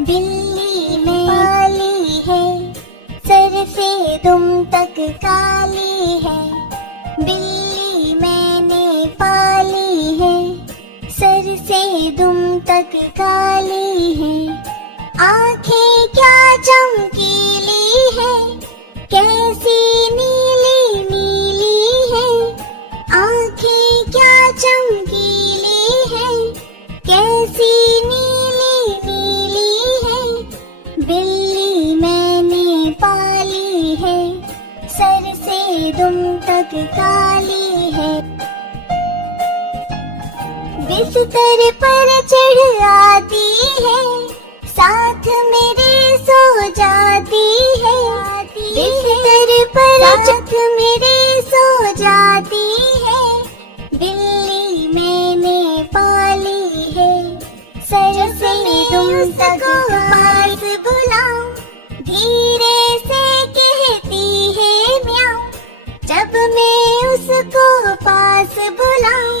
बिल्ली मैं पाली है, सर से दुम तक काली है। बिल्ली मैंने पाली है, सर से दुम तक काली है। आंखें क्या चमकीली है, कैसी नीली नीली है। आंखें क्या चमकीली है, कैसी नीली नीली है। बिल्ली मैंने पाली है, सर से दुम तक काली है। बिस्तर पर चढ़ आती है, साथ मेरे सो जाती है। बिस्तर पर साथ मेरे सो जाती है। बिल्ली मैंने पाली है, सर से दुम तक पास बुलाऊं, धीरे से कहती है म्याऊं। जब मैं उसको पास बुलाऊं,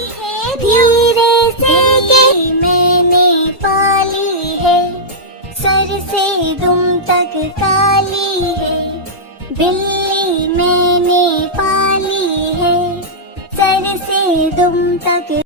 धीरे से कहती मैंने पाली है, सर से दुम तक काली है। बिल्ली मैंने पाली है, सर से दुम तक